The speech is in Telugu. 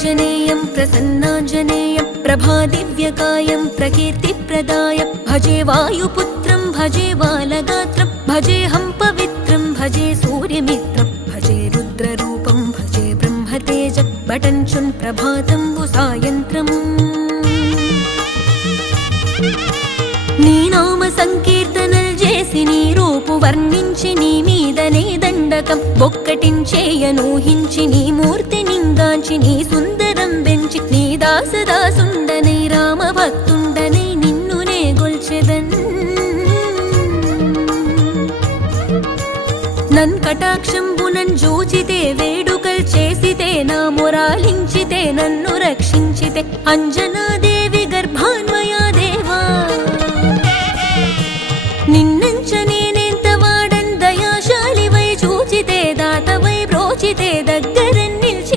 प्रभाञ्जनेयं प्रसन्नाञ्जनेयं प्रभादिव्यकायं प्रकीर्तिप्रदायं भजे वायुपुत्रं भजे बालगात्रं भजेऽहं पवित्रं भजे सूर्यमित्रं भजे रुद्ररूपं भजे ब्रह्मतेज बटञ्चुन् प्रभातंबु सायन्त्रम् నీ నామ సంకీర్తనలు చేసి నీ రూపు వర్ణించి నీ మీదనే దండకం బొక్కటించేయనూహించి నీ మూర్తి నింగాంచి నీ సుందరం పెంచి నీ దాసదాసుండనై రామ భక్తుండనై నిన్నునే గొల్చెదన్ నన్ కటాక్షంబునన్ జూచితే వేడుకల్ చేసితే నా మొరాలించితే నన్ను రక్షించితే అంజనాది